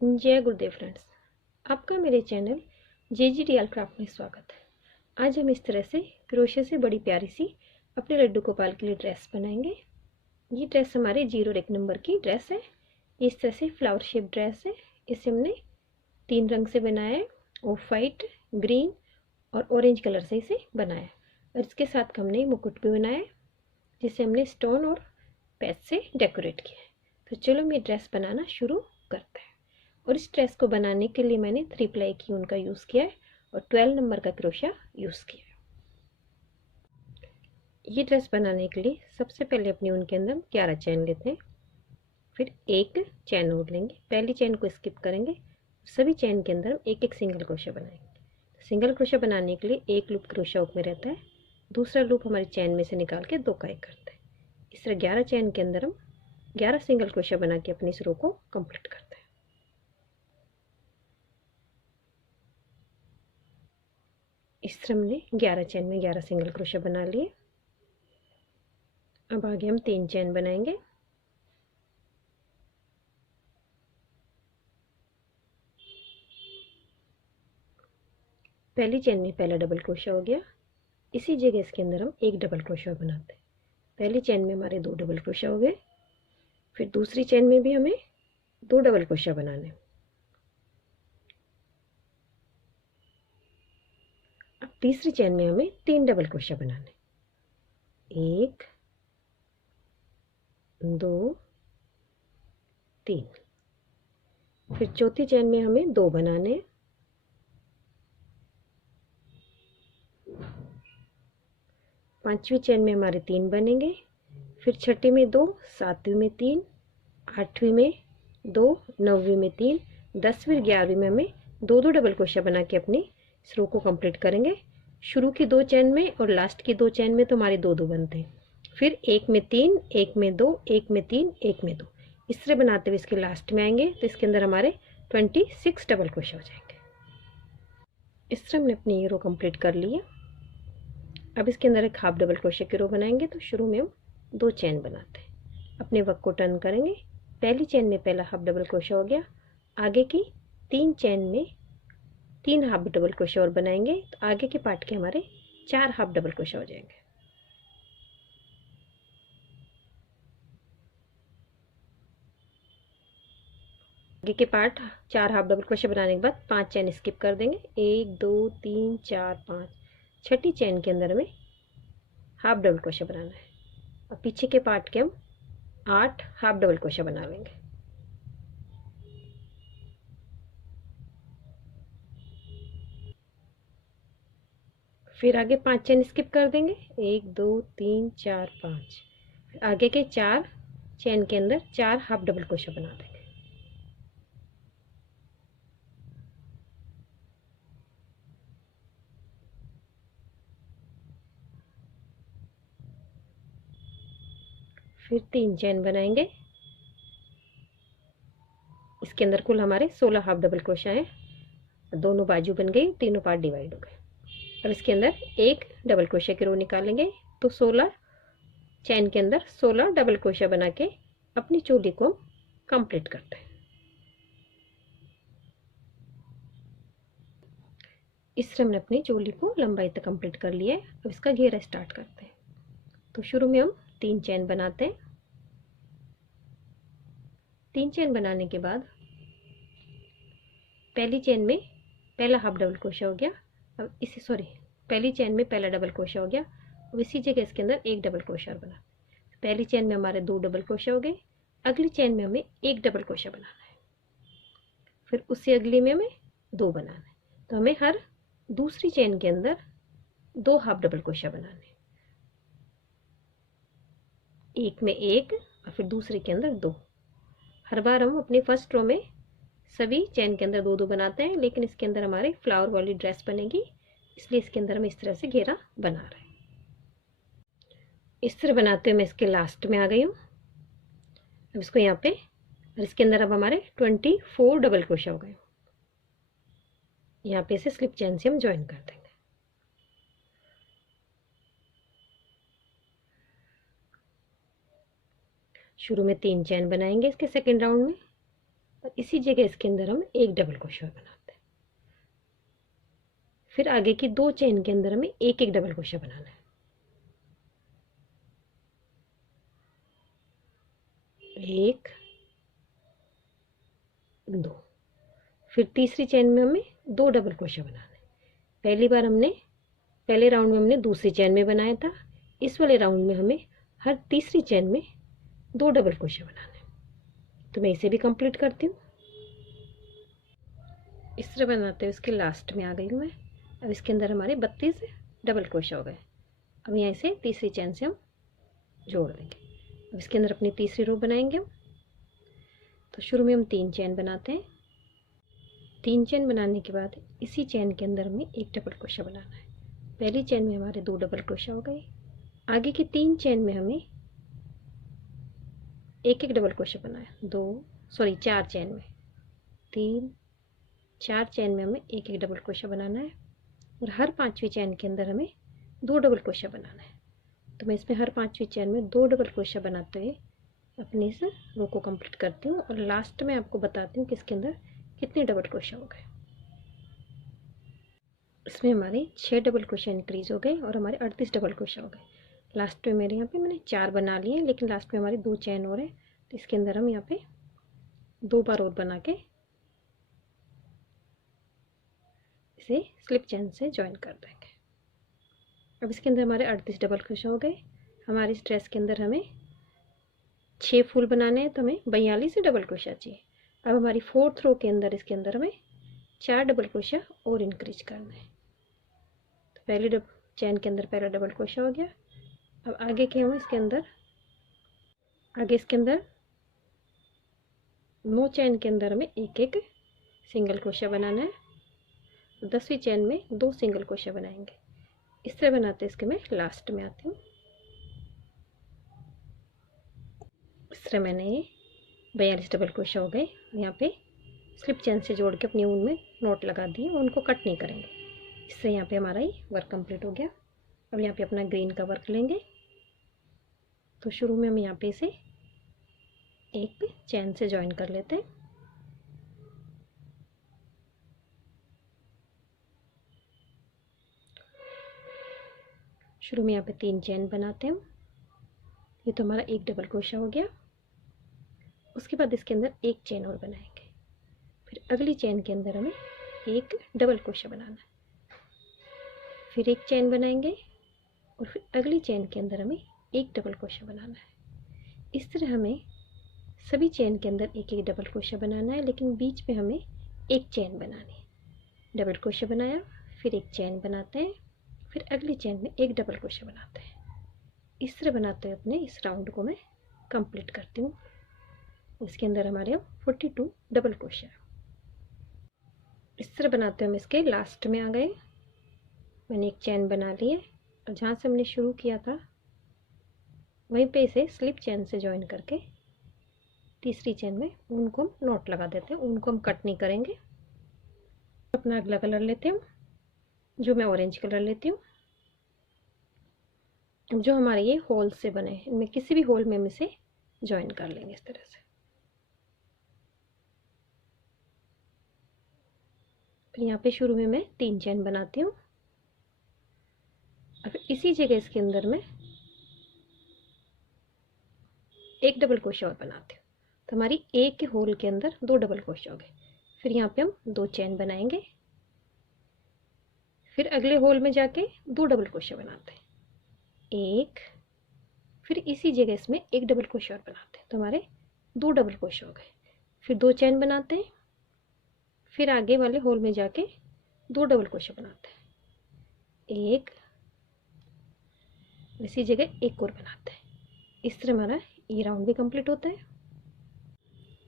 जय गुरुदेव फ्रेंड्स, आपका मेरे चैनल JGDL क्राफ्ट में स्वागत है। आज हम इस तरह से क्रोशे से बड़ी प्यारी सी अपने लड्डू गोपाल के लिए ड्रेस बनाएंगे। ये ड्रेस हमारे 01 नंबर की ड्रेस है। इस तरह से फ्लावर शेप ड्रेस है। इसे हमने 3 रंग से बनाया है, ऑफ वाइट, ग्रीन और ऑरेंज कलर से इसे बनाया है। और इसके साथ हमने मुकुट भी बनाया है जिसे हमने स्टोन और पैच से डेकोरेट किया है। तो चलो मैं ड्रेस बनाना शुरू करते हैं। और इस ड्रेस को बनाने के लिए मैंने 3 प्लाई की ऊन का यूज़ किया है और 12 नंबर का क्रोशा यूज़ किया है। ये ड्रेस बनाने के लिए सबसे पहले अपनी ऊन के अंदर 11 चैन लेते हैं, फिर एक चैन और लेंगे। पहली चैन को स्किप करेंगे, सभी चैन के अंदर एक एक सिंगल क्रोशा बनाएंगे। सिंगल क्रोशा बनाने के लिए एक लूप क्रोशा हुक में रहता है, दूसरा लूप हमारी चैन में से निकाल के 2 का 1 करते हैं। इस तरह 11 चैन के अंदर हम 11 सिंगल क्रोशा बना के अपनी इस रो को कंप्लीट करते हैं। इस तरह हमने 11 चैन में 11 सिंगल क्रोशा बना लिए। अब आगे हम 3 चैन बनाएंगे। पहली चैन में पहला डबल क्रोशा हो गया, इसी जगह इसके अंदर हम एक डबल क्रोशा बनाते हैं। पहली चैन में हमारे 2 डबल क्रोशा हो गए, फिर दूसरी चैन में भी हमें 2 डबल क्रोशा बनाने। अब तीसरी चैन में हमें 3 डबल क्रोशा बनाने, 1 2 3। फिर चौथी चैन में हमें 2 बनाने, पांचवी चैन में हमारे 3 बनेंगे, फिर छठी में 2, सातवीं में 3, आठवीं में 2, नौवीं में 3, 10वीं 11वीं में हमें 2 डबल क्रोशा बना के अपनी इस रो को कंप्लीट करेंगे। शुरू की 2 चैन में और लास्ट की 2 चैन में तो हमारे 2 बनते हैं, फिर एक में 3, एक में 2, एक में 3, एक में 2, इस तरह बनाते हुए इसके लास्ट में आएंगे तो इसके अंदर हमारे 26 डबल क्रोशा हो जाएंगे। इस तरह हमने अपनी ये रो कंप्लीट कर लिया। अब इसके अंदर एक हाफ डबल क्रोशे की रो बनाएंगे। तो शुरू में हम 2 चैन बनाते हैं, अपने वर्क को टर्न करेंगे। पहली चैन में पहला हाफ डबल क्रोशा हो गया, आगे की 3 चैन में 3 हाफ डबल क्रोशा और बनाएंगे तो आगे के पार्ट के हमारे 4 हाफ डबल क्रोशा हो जाएंगे। आगे के पार्ट 4 हाफ डबल क्रोशा बनाने के बाद 5 चैन स्किप कर देंगे, 1 2 3 4 5। छठी चैन के अंदर हमें हाफ डबल क्रोशा बनाना है और पीछे के पार्ट के हम 8 हाफ डबल क्रोशा बना लेंगे। फिर आगे 5 चैन स्किप कर देंगे, 1 2 3 4 5। आगे के 4 चैन के अंदर 4 हाफ डबल क्रोशा बना देंगे। फिर 3 चैन बनाएंगे, इसके अंदर कुल हमारे 16 हाफ डबल क्रोशा हैं। दोनों बाजू बन गई, तीनों पार्ट डिवाइड हो गए। अब इसके अंदर एक डबल क्रोशे की रो निकालेंगे तो 16 चैन के अंदर 16 डबल क्रोशा बना के अपनी चोली को कंप्लीट करते हैं। इस तरह हमने अपनी चोली को लंबाई तक कंप्लीट कर लिया है। अब इसका घेरा स्टार्ट करते हैं। तो शुरू में हम 3 चैन बनाते हैं। 3 चैन बनाने के बाद पहली चैन में पहला हाफ डबल क्रोशा हो गया। अब इसे पहली चैन में पहला डबल क्रोशा हो गया। अब इसी जगह इसके अंदर एक डबल क्रोशा बना। पहली चैन में हमारे 2 डबल क्रोशा हो गए, अगली चैन में हमें एक डबल क्रोशा बनाना है, फिर उससे अगली में हमें 2 बनाना है। तो हमें हर दूसरी चैन के अंदर 2 हाफ डबल क्रोशा बनाने, एक में 1 और फिर दूसरे के अंदर 2। हर बार हम अपनी फर्स्ट रो में सभी चैन के अंदर 2 बनाते हैं, लेकिन इसके अंदर हमारे फ्लावर वाली ड्रेस बनेगी, इसलिए इसके अंदर हम इस तरह से घेरा बना रहे हैं। इस तरह बनाते हुए मैं इसके लास्ट में आ गई हूँ। अब इसको यहाँ पे और इसके अंदर अब हमारे 24 डबल क्रोशा हो गए। यहाँ पे इसे स्लिप चैन से हम ज्वाइन कर देंगे। शुरू में 3 चैन बनाएंगे इसके सेकेंड राउंड में, और इसी जगह इसके अंदर हम एक डबल क्रोशिया बनाते हैं। फिर आगे की 2 चेन के अंदर हमें एक एक डबल क्रोशिया बनाना है। एक, दो। फिर तीसरी चेन में हमें 2 डबल क्रोशिया बनाना है। पहले राउंड में हमने दूसरी चेन में बनाया था, इस वाले राउंड में हमें हर तीसरी चेन में 2 डबल क्रोशिया बनाना है। तो मैं इसे भी कंप्लीट करती हूँ। इस तरह बनाते हुए इसके लास्ट में आ गई हूँ मैं। अब इसके अंदर हमारे 32 डबल क्रोशिया हो गए। अब यहाँ से तीसरी चेन से हम जोड़ देंगे। अब इसके अंदर अपनी तीसरी रो बनाएंगे हम। तो शुरू में हम 3 चेन बनाते हैं। 3 चेन बनाने के बाद इसी चेन के अंदर हमें एक डबल क्रोशिया बनाना है। पहली चेन में हमारे 2 डबल क्रोशिया हो गए। आगे की 3 चेन में हमें एक एक डबल क्रोशिया बनाया। 4 चेन में 4 चेन में हमें एक एक डबल क्रोशिया बनाना है। और हर 5वीं चेन के अंदर हमें 2 डबल क्रोशिया बनाना है। तो मैं इसमें हर 5वीं चेन में 2 डबल क्रोशिया बनाते हुए अपनी इस रो को कंप्लीट करती हूँ और लास्ट में आपको बताती हूँ कि इसके अंदर कितने डबल क्रोशिया हो गए। इसमें हमारे 6 डबल क्रोशिया इंक्रीज हो गए और हमारे 38 डबल क्रोशिया हो गए। लास्ट में मेरे यहाँ पे मैंने 4 बना लिए, लेकिन लास्ट में हमारी 2 चेन और है, तो इसके अंदर हम यहाँ पे 2 बार और बना के इसे स्लिप चेन से ज्वाइन कर देंगे। अब इसके अंदर हमारे 38 डबल क्रोशिया हो गए। हमारी इस ड्रेस के अंदर हमें 6 फूल बनाने हैं, तो हमें 42 डबल क्रोशिया चाहिए। अब हमारी 4th रो के अंदर इसके अंदर हमें 4 डबल क्रोशिया और इंक्रीज करना है। तो पहली चेन के अंदर पहला डबल क्रोशिया हो गया। अब आगे के हम इसके अंदर 9 चेन के अंदर हमें एक एक सिंगल क्रोशिया बनाना है। 10वीं चेन में 2 सिंगल क्रोशिया बनाएंगे। इस तरह बनाते इसके मैं लास्ट में आती हूँ। इस तरह मैंने 42 डबल क्रोशिया हो गए। यहाँ पे स्लिप चेन से जोड़ के अपनी ऊन में नोट लगा दिए और उनको कट नहीं करेंगे। इससे यहाँ पे हमारा ये वर्क कंप्लीट हो गया। अब यहाँ पे अपना ग्रीन का वर्क लेंगे। तो शुरू में हम यहाँ पे इसे एक चेन से ज्वाइन कर लेते हैं। शुरू में यहाँ पे 3 चेन बनाते हैं। ये तो हमारा एक डबल क्रोशिया हो गया। उसके बाद इसके अंदर एक चेन और बनाएंगे। फिर अगली चेन के अंदर हमें एक डबल क्रोशिया बनाना है। फिर एक चेन बनाएंगे और फिर अगली चेन के अंदर हमें एक डबल क्रोशिया बनाना है। इस तरह हमें सभी चेन के अंदर एक एक डबल क्रोशिया बनाना है, लेकिन बीच में हमें एक चेन बनानी है। डबल क्रोशिया बनाया, फिर एक चेन बनाते हैं, फिर अगली चेन में एक डबल क्रोशिया बनाते हैं। इस तरह बनाते हुए अपने इस राउंड को मैं कंप्लीट करती हूँ। इसके अंदर हमारे अब 42 डबल क्रोशिया। इस तरह बनाते हुए हम इसके लास्ट में आ गए। मैंने एक चेन बना ली है और जहाँ से हमने शुरू किया था वहीं पे इसे स्लिप चेन से ज्वाइन करके तीसरी चेन में ऊन को हम नॉट लगा देते हैं। ऊन को हम कट नहीं करेंगे। अपना अगला कलर लेते हैं, जो मैं ऑरेंज कलर लेती हूँ। जो हमारे ये होल से बने हैं, इनमें किसी भी होल में हम इसे ज्वाइन कर लेंगे इस तरह से। फिर यहाँ पे शुरू में मैं 3 चेन बनाती हूँ और फिर इसी जगह इसके अंदर मैं एक डबल क्रोशिया और बनाती हूँ। तो हमारी एक के होल के अंदर 2 डबल क्रोशिया हो गए। फिर यहाँ पे हम 2 चेन बनाएंगे। फिर अगले होल में जाके 2 डबल क्रोशिया बनाते हैं, एक, फिर इसी जगह इसमें एक डबल क्रोशिया और बनाते हैं। तो हमारे 2 डबल क्रोशिया हो गए। फिर 2 चेन बनाते हैं, फिर आगे वाले होल में जाके 2 डबल क्रोशिया बनाते हैं, एक, इसी जगह एक और बनाते हैं। इस तरह हमारा ये राउंड भी कंप्लीट होता है।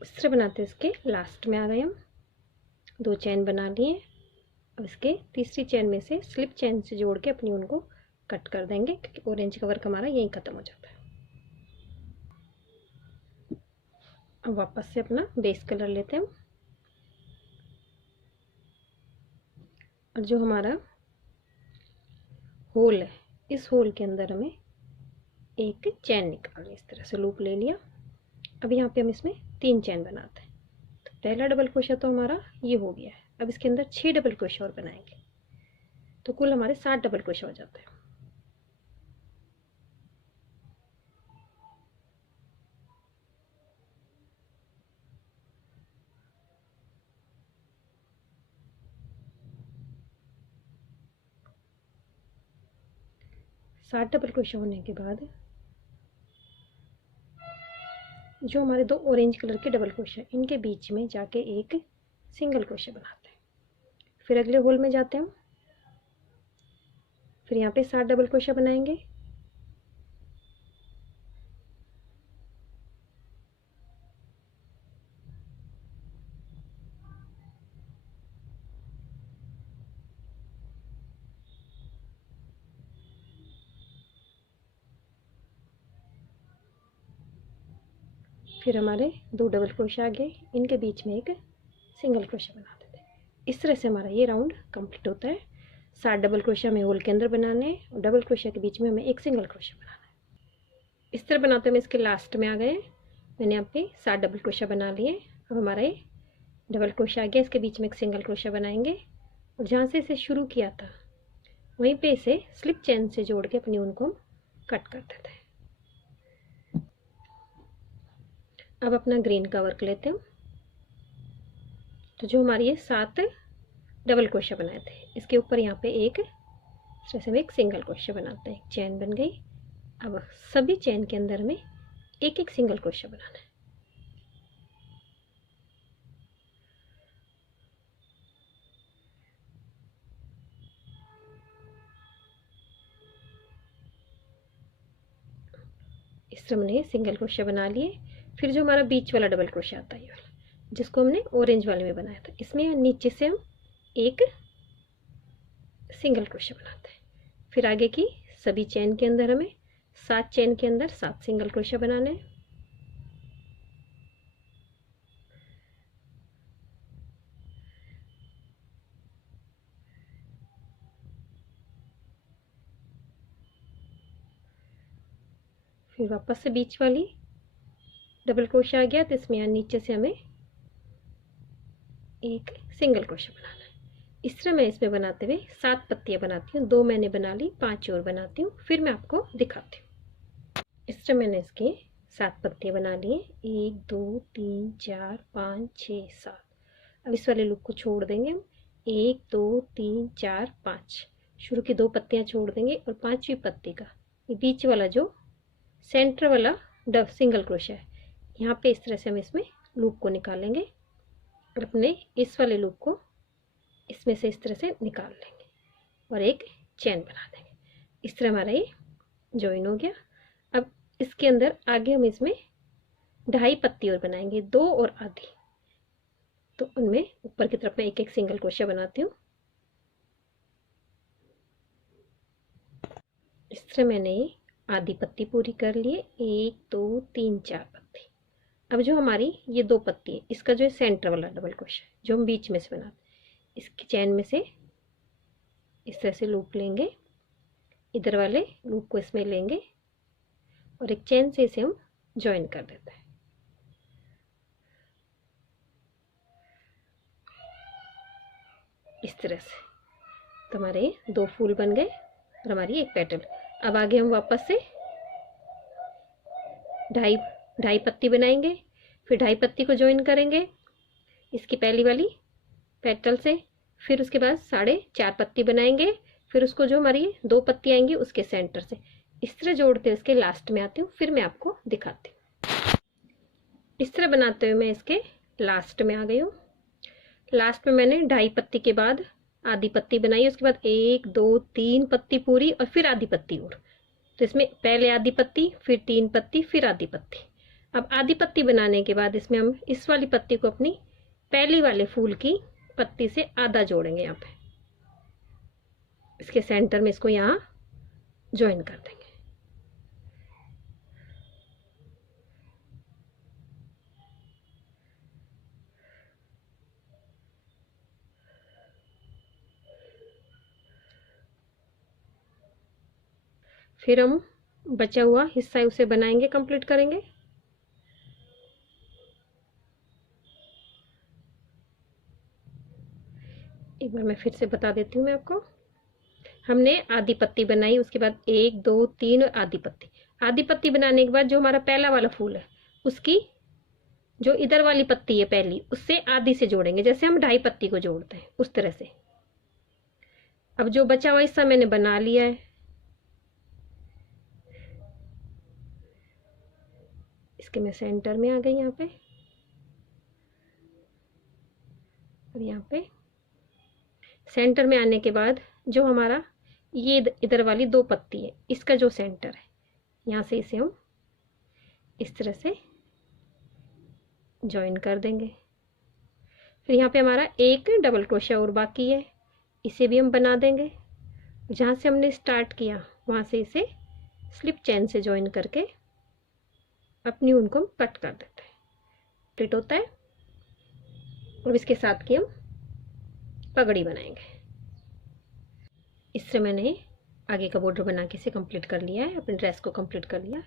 इस तरह बनाते हैं इसके लास्ट में आ गए हम। 2 चेन बना लिए। अब इसके तीसरी चेन में से स्लिप चेन से जोड़ के अपनी उनको कट कर देंगे, क्योंकि ऑरेंज का वर्क हमारा यहीं ख़त्म हो जाता है। अब वापस से अपना बेस कलर लेते हैं और जो हमारा होल है, इस होल के अंदर हमें एक चेन निकालनी। इस तरह से लूप ले लिया। अब यहाँ पे हम इसमें 3 चेन बनाते हैं। तो पहला डबल क्रोशिया तो हमारा ये हो गया है। अब इसके अंदर 6 डबल क्रोशिया और बनाएंगे, तो कुल हमारे 7 डबल क्रोशिया हो जाते हैं। सात डबल क्रोशिया होने के बाद जो हमारे दो ऑरेंज कलर के डबल क्रोशिया, इनके बीच में जाके एक सिंगल क्रोशिया बनाते हैं। फिर अगले होल में जाते हैं हम, फिर यहाँ पे 7 डबल क्रोशिया बनाएंगे। फिर हमारे दो डबल क्रोशिया आ गए, इनके बीच में एक सिंगल क्रोशिया बना देते हैं। इस तरह से हमारा ये राउंड कंप्लीट होता है। 7 डबल क्रोशिया में होल के अंदर बनाने हैं और डबल क्रोशिया के बीच में हमें एक सिंगल क्रोशिया बनाना है। इस तरह बनाते हुए इसके लास्ट में आ गए। मैंने यहाँ पे 7 डबल क्रोशिया बना लिए। अब हमारा ये डबल क्रोशिया आ गया, इसके बीच में एक सिंगल क्रोशिया बनाएंगे और जहाँ से इसे शुरू किया था वहीं पे इसे स्लिप चेन से जोड़ के अपनी ऊन को हम कट कर देते हैं। अब अपना ग्रीन का वर्क लेते हैं। तो जो हमारी ये 7 डबल क्रोशिया बनाए थे, इसके ऊपर यहाँ पे एक इस तरह से हम एक सिंगल क्रोशिया बनाते हैं। चेन बन गई। अब सभी चेन के अंदर में एक एक सिंगल क्रोशिया बनाना है। इस तरह हमने सिंगल क्रोशिया बना लिए। फिर जो हमारा बीच वाला डबल क्रोशिया आता है, ये वाला जिसको हमने ऑरेंज वाले में बनाया था, इसमें नीचे से हम एक सिंगल क्रोशिया बनाते हैं। फिर आगे की सभी चेन के अंदर हमें 7 चेन के अंदर 7 सिंगल क्रोशिया बनाने हैं। फिर वापस से बीच वाली डबल क्रोशिया आ गया, तो इसमें यहाँ नीचे से हमें एक सिंगल क्रोशिया बनाना है। इस तरह मैं इसमें बनाते हुए 7 पत्तियां बनाती हूँ। 2 मैंने बना ली, 5 और बनाती हूँ, फिर मैं आपको दिखाती हूँ। इस तरह मैंने इसके 7 पत्तियां बना लिए। 1 2 3 4 5 6 7। अब इस वाले लूप को छोड़ देंगे हम। 1 2 3 4 5 शुरू की 2 पत्तियां छोड़ देंगे और 5वीं पत्ती का ये बीच वाला जो सेंटर वाला सिंगल क्रोशिया है, यहाँ पे इस तरह से हम इसमें लूप को निकालेंगे और अपने इस वाले लूप को इसमें से इस तरह से निकाल लेंगे और एक चेन बना देंगे। इस तरह हमारा ये ज्वाइन हो गया। अब इसके अंदर आगे हम इसमें 2.5 पत्ती और बनाएंगे, 2 और आधी। तो उनमें ऊपर की तरफ मैं एक एक सिंगल क्रोशिया बनाती हूँ। इस तरह मैंने आधी पत्ती पूरी कर लिए। 1 2 3 4 पत्ती। अब जो हमारी ये 2 पत्ती है, इसका जो है सेंटर वाला डबल क्रोशिया जो हम बीच में से बनाते, इसकी चेन में से इस तरह से लूप लेंगे, इधर वाले लूप को इसमें लेंगे और एक चेन से इसे हम ज्वाइन कर देते हैं। इस तरह से तो हमारे 2 फूल बन गए और हमारी एक पेटल। अब आगे हम वापस से ढाई पत्ती बनाएंगे, फिर 2.5 पत्ती को ज्वाइन करेंगे इसकी पहली वाली पेटल से। फिर उसके बाद 4.5 पत्ती बनाएंगे, फिर उसको जो हमारी 2 पत्ती आएंगी उसके सेंटर से इस तरह जोड़ते हुए इसके लास्ट में आती हूँ, फिर मैं आपको दिखाती हूँ। इस तरह बनाते हुए मैं इसके लास्ट में आ गई हूँ। लास्ट में मैंने 2.5 पत्ती के बाद आधी पत्ती बनाई, उसके बाद 1 2 3 पत्ती पूरी और फिर आधी पत्ती और। तो इसमें पहले आधी पत्ती, फिर 3 पत्ती, फिर आधी पत्ती। अब आधी पत्ती बनाने के बाद इसमें हम इस वाली पत्ती को अपनी पहली वाले फूल की पत्ती से आधा जोड़ेंगे। यहाँ पे इसके सेंटर में इसको यहाँ ज्वाइन कर देंगे। फिर हम बचा हुआ हिस्सा है उसे बनाएंगे, कंप्लीट करेंगे। एक बार मैं फिर से बता देती हूँ मैं आपको। हमने आधी पत्ती बनाई, उसके बाद 1 2 3 और आधी पत्ती। आधी पत्ती बनाने के बाद जो हमारा पहला वाला फूल है उसकी जो इधर वाली पत्ती है पहली, उससे आधी से जोड़ेंगे, जैसे हम 2.5 पत्ती को जोड़ते हैं उस तरह से। अब जो बचा हुआ हिस्सा मैंने बना लिया है, इसके मैं सेंटर में आ गई यहाँ पे, और यहाँ पे सेंटर में आने के बाद जो हमारा ये इधर वाली 2 पत्ती है, इसका जो सेंटर है, यहाँ से इसे हम इस तरह से ज्वाइन कर देंगे। फिर यहाँ पे हमारा एक डबल क्रोशा और बाकी है, इसे भी हम बना देंगे। जहाँ से हमने स्टार्ट किया वहाँ से इसे स्लिप चेन से ज्वाइन करके अपनी ऊन को हम कट कर देते हैं, कंप्लीट होता है। और इसके साथ की हम पगड़ी बनाएंगे। इससे मैंने आगे का बॉर्डर बना के इसे कंप्लीट कर लिया है, अपनी ड्रेस को कंप्लीट कर लिया।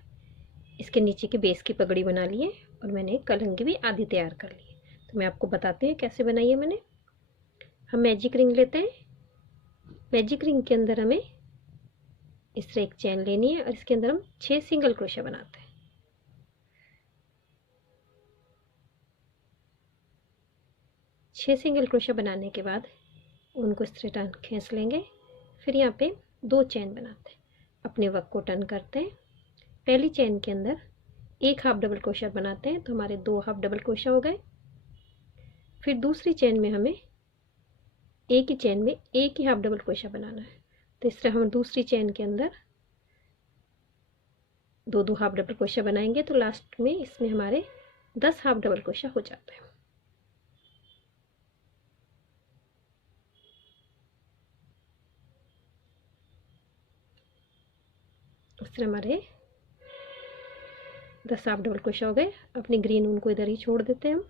इसके नीचे की बेस की पगड़ी बना ली है और मैंने कलंगी भी आधी तैयार कर ली है। तो मैं आपको बताती हूँ कैसे बनाई है मैंने। हम मैजिक रिंग लेते हैं, मैजिक रिंग के अंदर हमें इस तरह एक चेन लेनी है और इसके अंदर हम 6 सिंगल क्रोशा बनाते हैं। छः सिंगल क्रोशा बनाने के बाद उनको इस तरह टर्न खींच लेंगे। फिर यहाँ पे 2 चेन बनाते हैं, अपने वर्क को टर्न करते हैं। पहली चेन के अंदर एक हाफ डबल क्रोशा बनाते हैं, तो हमारे 2 हाफ डबल क्रोशा हो गए। फिर दूसरी चेन में हमें एक ही चेन में एक ही हाफ डबल क्रोशा बनाना है, तो इस तरह हम दूसरी चेन के अंदर 2 हाफ डबल क्रोशा बनाएंगे, तो लास्ट में इसमें हमारे 10 हाफ डबल क्रोशा हो जाते हैं। इस तरह हमारे 10 हाफ डबल क्रोशा हो गए। अपनी ग्रीन ऊन को इधर ही छोड़ देते हैं हम।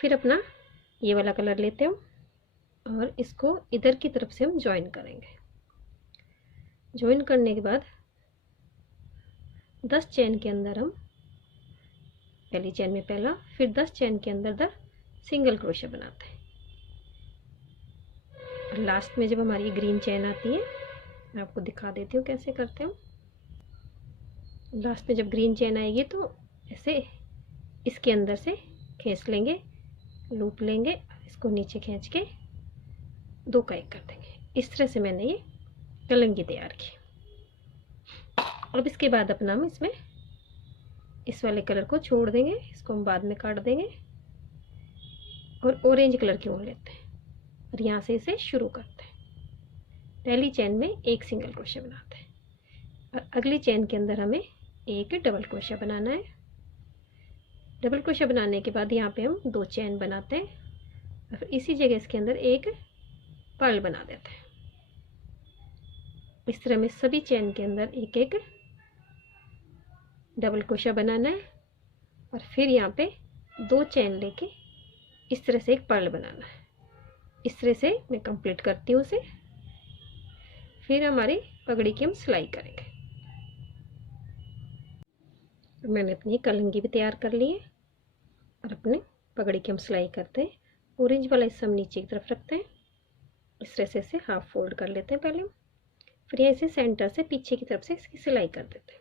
फिर अपना ये वाला कलर लेते हैं और इसको इधर की तरफ से हम ज्वाइन करेंगे। ज्वाइन करने के बाद 10 चेन के अंदर हम पहली चेन में पहला, फिर 10 चेन के अंदर 10 सिंगल क्रोशा बनाते हैं। और लास्ट में जब हमारी ग्रीन चेन आती है, मैं आपको दिखा देती हूँ कैसे करते हैं। लास्ट में जब ग्रीन चेन आएगी तो ऐसे इसके अंदर से खींच लेंगे, लूप लेंगे, इसको नीचे खींच के 2 का 1 कर देंगे। इस तरह से मैंने ये कलंगी तैयार की। अब इसके बाद अपना हम इसमें इस वाले कलर को छोड़ देंगे, इसको हम बाद में काट देंगे और ऑरेंज कलर की ऊन लेते हैं और यहाँ से इसे शुरू करते हैं। पहली चेन में एक सिंगल क्रोशा बनाते हैं और अगली चेन के अंदर हमें एक डबल क्रोशा बनाना है। डबल क्रोशा बनाने के बाद यहाँ पे हम 2 चेन बनाते हैं और इसी जगह इसके अंदर एक पर्ल बना देते हैं। इस तरह में सभी चेन के अंदर एक एक डबल क्रोशा बनाना है और फिर यहाँ पे 2 चेन लेके इस तरह से एक पर्ल बनाना है। इस तरह से मैं कंप्लीट करती हूँ उसे। फिर हमारी पगड़ी की हम सिलाई करेंगे। मैंने अपनी कलंगी भी तैयार कर ली है और अपने पगड़ी की हम सिलाई करते हैं। ऑरेंज वाला हिस्सा हम नीचे की तरफ रखते हैं, इस तरह से इसे हाफ फोल्ड कर लेते हैं पहले। फिर यहाँ इसे सेंटर से पीछे की तरफ से इसकी सिलाई कर देते हैं।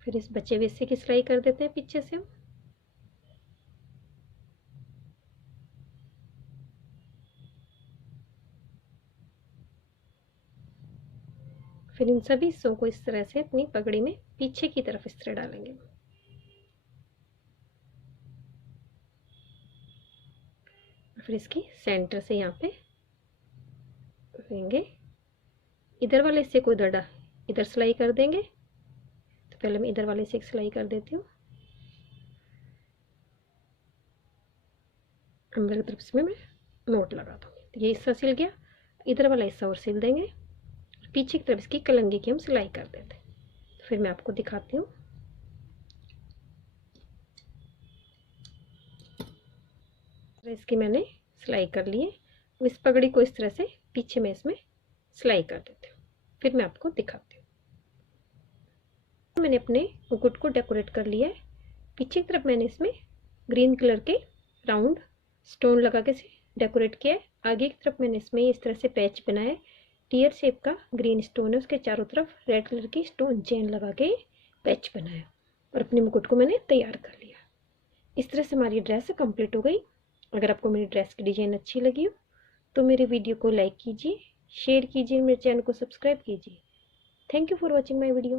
फिर इस बचे हुए हिस्से की सिलाई कर देते हैं पीछे से हम। फिर इन सभी हिस्सों को इस तरह से अपनी पगड़ी में पीछे की तरफ इस तरह डालेंगे। फिर इसकी सेंटर से यहाँ पे लेंगे, इधर वाले हिस्से को इधर सिलाई कर देंगे। तो पहले मैं इधर वाले से एक सिलाई कर देती हूँ। अंदर की तरफ से मैं नोट लगा दूँगी। ये हिस्सा सिल गया, इधर वाला हिस्सा और सिल देंगे। पीछे की तरफ इसकी कलंगी की हम सिलाई कर देते हैं। तो फिर मैं आपको दिखाती हूँ। इसकी मैंने सिलाई कर ली है। अब इस पगड़ी को इस तरह से पीछे में इसमें सिलाई कर देती हूँ, फिर मैं आपको दिखाती हूँ। मैंने अपने मुकुट को डेकोरेट कर लिया है। पीछे की तरफ मैंने इसमें ग्रीन कलर के राउंड स्टोन लगा के से डेकोरेट किया है। आगे की तरफ मैंने इसमें इस तरह से पैच बनाया है, टीयर शेप का ग्रीन स्टोन है, उसके चारों तरफ रेड कलर की स्टोन चेन लगा के पैच बनाया और अपने मुकुट को मैंने तैयार कर लिया। इस तरह से हमारी ड्रेस कंप्लीट हो गई। अगर आपको मेरी ड्रेस की डिज़ाइन अच्छी लगी हो तो मेरे वीडियो को लाइक कीजिए, शेयर कीजिए, मेरे चैनल को सब्सक्राइब कीजिए। Thank you for watching my video.